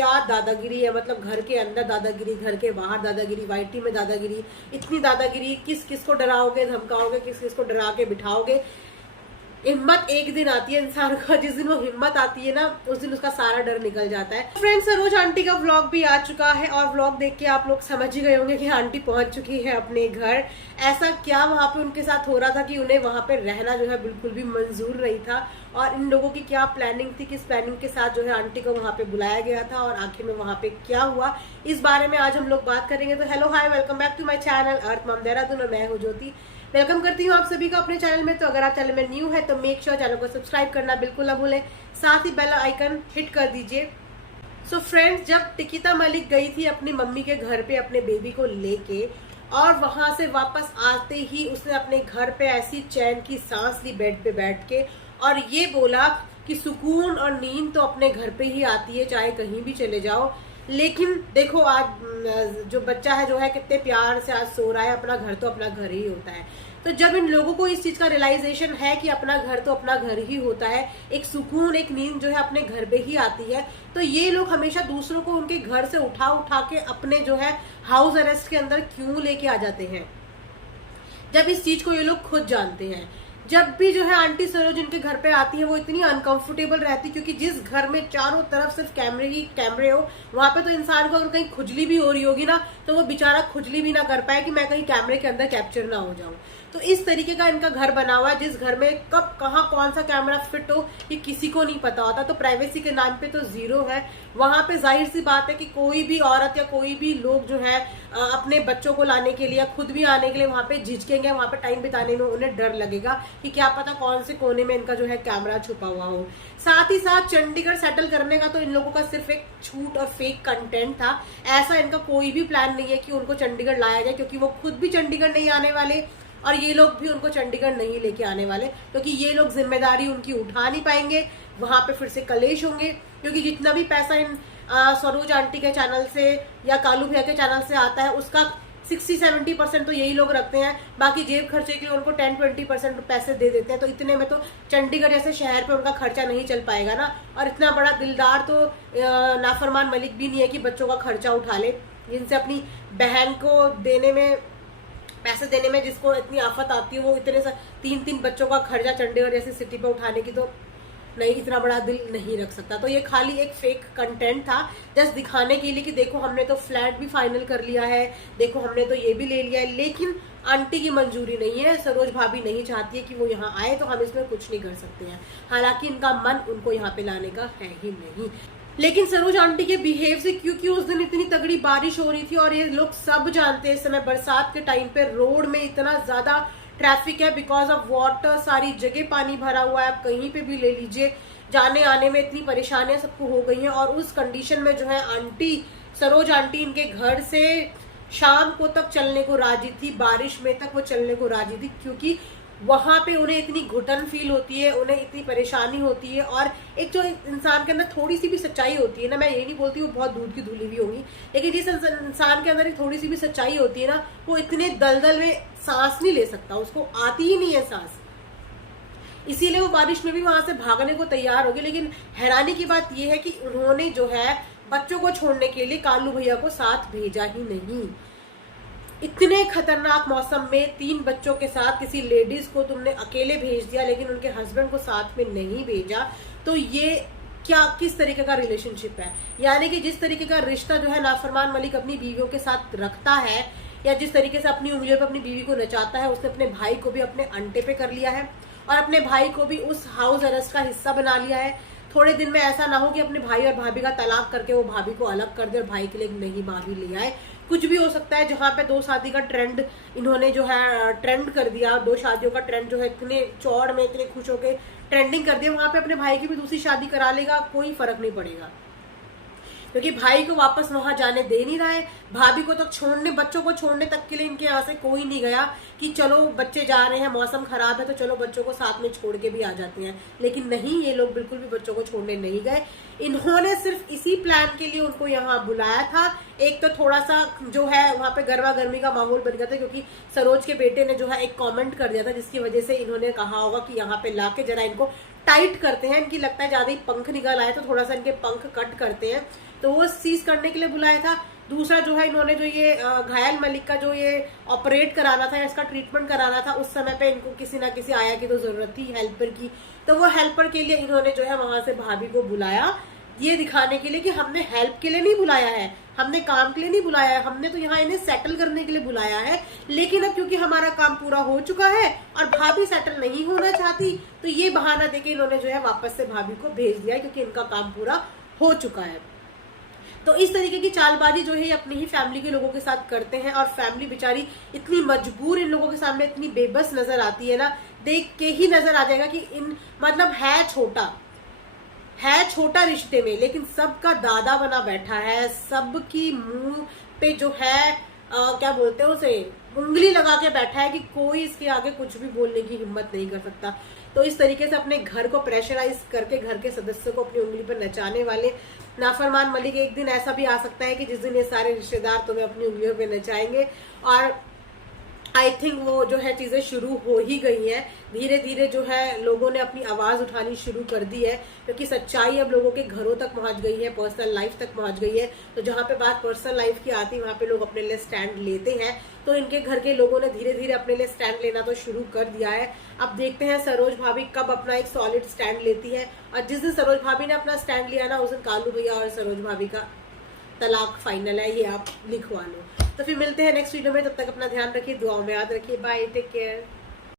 क्या दादागिरी है, मतलब घर के अंदर दादागिरी, घर के बाहर दादागिरी, वाईटी में दादागिरी, इतनी दादागिरी, किस किस को डराओगे, धमकाओगे, किस किस को डरा के बिठाओगे। हिम्मत एक दिन आती है इंसान का, जिस दिन वो हिम्मत आती है ना उस दिन उसका सारा डर निकल जाता है। फ्रेंड्स, सरोज आंटी का व्लॉग भी आ चुका है और व्लॉग देख के आप लोग समझ ही गए होंगे कि आंटी पहुंच चुकी है अपने घर। ऐसा क्या वहां पे उनके साथ हो रहा था कि उन्हें वहां पे रहना जो है बिल्कुल भी मंजूर नहीं था, और इन लोगों की क्या प्लानिंग थी, किस प्लानिंग के साथ जो है आंटी को वहां पे बुलाया गया था और आखिर में वहां पे क्या हुआ, इस बारे में आज हम लोग बात करेंगे। तो hello hi, welcome back to my channel earth mom Dehradun, और मैं हूँ ज्योति। वेलकम करती हूँ आप सभी को अपने चैनल में। तो अगर आप चैनल में न्यू है तो मेक श्योर चैनल को सब्सक्राइब करना बिल्कुल ना भूलें, साथ ही बेल आइकन हिट कर दीजिए। सो फ्रेंड्स, जब टिकिता मलिक गई थी अपनी मम्मी के घर पे अपने बेबी को लेके, और वहां से वापस आते ही उसने अपने घर पे ऐसी चैन की सांस ली बेड पे बैठ के, और ये बोला कि सुकून और नींद तो अपने घर पे ही आती है, चाहे कहीं भी चले जाओ। लेकिन देखो आज जो बच्चा है जो है कितने प्यार से आज सो रहा है, अपना घर तो अपना घर ही होता है। तो जब इन लोगों को इस चीज का रियलाइजेशन है कि अपना घर तो अपना घर ही होता है, एक सुकून, एक नींद जो है अपने घर पे ही आती है, तो ये लोग हमेशा दूसरों को उनके घर से उठा उठा के अपने जो है हाउस अरेस्ट के अंदर क्यों लेके आ जाते हैं, जब इस चीज को ये लोग खुद जानते हैं। जब भी जो है आंटी सरोज इनके घर पे आती है वो इतनी अनकंफर्टेबल रहती, क्योंकि जिस घर में चारों तरफ सिर्फ कैमरे ही कैमरे हो, वहां पे तो इंसान को अगर कहीं खुजली भी हो रही होगी ना तो वो बेचारा खुजली भी ना कर पाए कि मैं कहीं कैमरे के अंदर कैप्चर ना हो जाऊं। तो इस तरीके का इनका घर बना हुआ है, जिस घर में कब कहाँ कौन सा कैमरा फिट हो ये किसी को नहीं पता होता। तो प्राइवेसी के नाम पे तो जीरो है। वहां पे जाहिर सी बात है कि कोई भी औरत या कोई भी लोग जो है अपने बच्चों को लाने के लिए या खुद भी आने के लिए वहां पे झिझकेंगे, वहां पे टाइम बिताने में उन्हें डर लगेगा कि क्या पता कौन से कोने में इनका जो है कैमरा छुपा हुआ हो। साथ ही साथ चंडीगढ़ सेटल करने का तो इन लोगों का सिर्फ एक झूठ और फेक कंटेंट था। ऐसा इनका कोई भी प्लान नहीं है कि उनको चंडीगढ़ लाया जाए, क्योंकि वो खुद भी चंडीगढ़ नहीं आने वाले और ये लोग भी उनको चंडीगढ़ नहीं लेके आने वाले, क्योंकि ये लोग जिम्मेदारी उनकी उठा नहीं पाएंगे। वहां पे फिर से कलेश होंगे, क्योंकि जितना भी पैसा इन सरोज आंटी के चैनल से या कालू भैया के चैनल से आता है उसका 60-70% तो यही लोग रखते हैं, बाकी जेब खर्चे के लिए उनको 10-20% पैसे दे देते हैं। तो इतने में तो चंडीगढ़ जैसे शहर पे उनका खर्चा नहीं चल पाएगा ना। और इतना बड़ा दिलदार तो नाफरमान मलिक भी नहीं है कि बच्चों का खर्चा उठा ले, जिनसे अपनी बहन को देने में पैसे देने में जिसको इतनी आफत आती है, वो इतने 3-3 बच्चों का खर्चा चंडीगढ़ जैसी सिटी पे उठाने की तो नहीं, इतना बड़ा दिल नहीं रख सकता। तो ये खाली एक फेक कंटेंट था, जस्ट दिखाने के लिए कि देखो हमने तो फ्लैट भी फाइनल कर लिया है, देखो हमने तो ये भी ले लिया है। लेकिन आंटी की मंजूरी नहीं है, सरोज भाभी नहीं चाहती है कि वो यहाँ आए, तो हम इसमें कुछ नहीं कर सकते हैं। हालांकि इनका मन उनको यहाँ पे लाने का है ही नहीं। लेकिन सरोज आंटी के बिहेव से, क्योंकि उस दिन इतनी तगड़ी बारिश हो रही थी और ये लोग सब जानते हैं इस समय बरसात के टाइम पे रोड में इतना ज्यादा ट्रैफिक है बिकॉज ऑफ वाटर, सारी जगह पानी भरा हुआ है। आप कहीं पे भी ले लीजिए, जाने आने में इतनी परेशानियां सबको हो गई हैं। और उस कंडीशन में जो है आंटी सरोज आंटी इनके घर से शाम को तक चलने को राजी थी, बारिश में तक वो चलने को राजी थी, क्योंकि वहां पे उन्हें इतनी घुटन फील होती है, उन्हें इतनी परेशानी होती है। और एक जो इंसान के अंदर थोड़ी सी भी सच्चाई होती है ना, मैं ये नहीं बोलती वो बहुत दूध की धुली भी होगी, लेकिन जिस इंसान के अंदर एक थोड़ी सी भी सच्चाई होती है ना, वो इतने दलदल में सांस नहीं ले सकता, उसको आती ही नहीं है सांस। इसीलिए वो बारिश में भी वहां से भागने को तैयार हो गए। लेकिन हैरानी की बात यह है कि उन्होंने जो है बच्चों को छोड़ने के लिए कालू भैया को साथ भेजा ही नहीं। इतने खतरनाक मौसम में 3 बच्चों के साथ किसी लेडीज को तुमने अकेले भेज दिया, लेकिन उनके हस्बैंड को साथ में नहीं भेजा, तो ये क्या किस तरीके का रिलेशनशिप है। यानी कि जिस तरीके का रिश्ता जो है नाफरमान मलिक अपनी बीवियों के साथ रखता है, या जिस तरीके से अपनी उंगलियों पर अपनी बीवी को नचाता है, उसने अपने भाई को भी अपने अंटे पे कर लिया है और अपने भाई को भी उस हाउस अरेस्ट का हिस्सा बना लिया है। थोड़े दिन में ऐसा ना हो कि अपने भाई और भाभी का तलाक करके वो भाभी को अलग कर दे और भाई के लिए एक नई भाभी ले आए। कुछ भी हो सकता है। जहां पे 2 शादी का ट्रेंड इन्होंने जो है ट्रेंड कर दिया, 2 शादियों का ट्रेंड जो है इतने चौड़ में इतने खुश होकर ट्रेंडिंग कर दिया, वहां पे अपने भाई की भी दूसरी शादी करा लेगा, कोई फर्क नहीं पड़ेगा, क्योंकि भाई को वापस वहां जाने दे नहीं रहा है। भाभी को तो छोड़ने, बच्चों को छोड़ने तक के लिए इनके यहाँ से कोई नहीं गया कि चलो बच्चे जा रहे हैं, मौसम खराब है तो चलो बच्चों को साथ में छोड़ के भी आ जाते हैं। लेकिन नहीं, ये लोग बिल्कुल भी बच्चों को छोड़ने नहीं गए। इन्होंने सिर्फ इसी प्लान के लिए उनको यहाँ बुलाया था। एक तो थोड़ा सा जो है वहां पे गर्मा गर्मी का माहौल बन गया था, क्योंकि सरोज के बेटे ने जो है एक कमेंट कर दिया था, जिसकी वजह से इन्होंने कहा होगा कि यहाँ पे लाके जरा इनको टाइट करते हैं, इनकी लगता है ज्यादा ही पंख निकल आए तो थोड़ा सा इनके पंख कट करते हैं, तो वो चीज करने के लिए बुलाया था। दूसरा जो है इन्होंने जो ये घायल मलिक का जो ये ऑपरेट कराना था, इसका ट्रीटमेंट कराना था, उस समय पे इनको किसी ना किसी आया की तो जरूरत थी हेल्पर की, तो वो हेल्पर के लिए इन्होंने जो है वहां से भाभी को बुलाया, ये दिखाने के लिए कि हमने हेल्प के लिए नहीं बुलाया है, हमने काम के लिए नहीं बुलाया है, हमने तो यहाँ इन्हें सेटल करने के लिए बुलाया है। लेकिन अब क्योंकि हमारा काम पूरा हो चुका है और भाभी सेटल नहीं होना चाहती, तो ये बहाना देके इन्होंने जो है वापस से भाभी को भेज दिया, क्योंकि इनका काम पूरा हो चुका है। तो इस तरीके की चालबाजी जो है ये अपनी ही फैमिली के लोगों के साथ करते हैं, और फैमिली बेचारी इतनी मजबूर इन लोगों के सामने इतनी बेबस नजर आती है ना, देख के ही नजर आ जाएगा कि इन मतलब है छोटा रिश्ते में, लेकिन सबका दादा बना बैठा है, सबकी मुंह पे जो है क्या बोलते हैं उसे, उंगली लगा के बैठा है कि कोई इसके आगे कुछ भी बोलने की हिम्मत नहीं कर सकता। तो इस तरीके से अपने घर को प्रेशराइज करके घर के सदस्यों को अपनी उंगली पर नचाने वाले नाफरमान मलिक, एक दिन ऐसा भी आ सकता है कि जिस दिन ये सारे रिश्तेदार तुम्हें अपनी उंगलियों पे नचाएंगे। और आई थिंक वो जो है चीजें शुरू हो ही गई हैं, धीरे धीरे जो है लोगों ने अपनी आवाज उठानी शुरू कर दी है, क्योंकि सच्चाई अब लोगों के घरों तक पहुंच गई है, पर्सनल लाइफ तक पहुंच गई है। तो जहां पे बात पर्सनल लाइफ की आती है वहां पे लोग अपने लिए स्टैंड लेते हैं, तो इनके घर के लोगों ने धीरे धीरे अपने लिए स्टैंड लेना तो शुरू कर दिया है। अब देखते हैं सरोज भाभी कब अपना एक सॉलिड स्टैंड लेती है, और जिस दिन सरोज भाभी ने अपना स्टैंड लिया ना, उस दिन कालू भैया और सरोज भाभी का तलाक फाइनल है, ये आप लिखवा लो। तो फिर मिलते हैं नेक्स्ट वीडियो में, तब तक अपना ध्यान रखिए, दुआओं में याद रखिए, बाय, टेक केयर।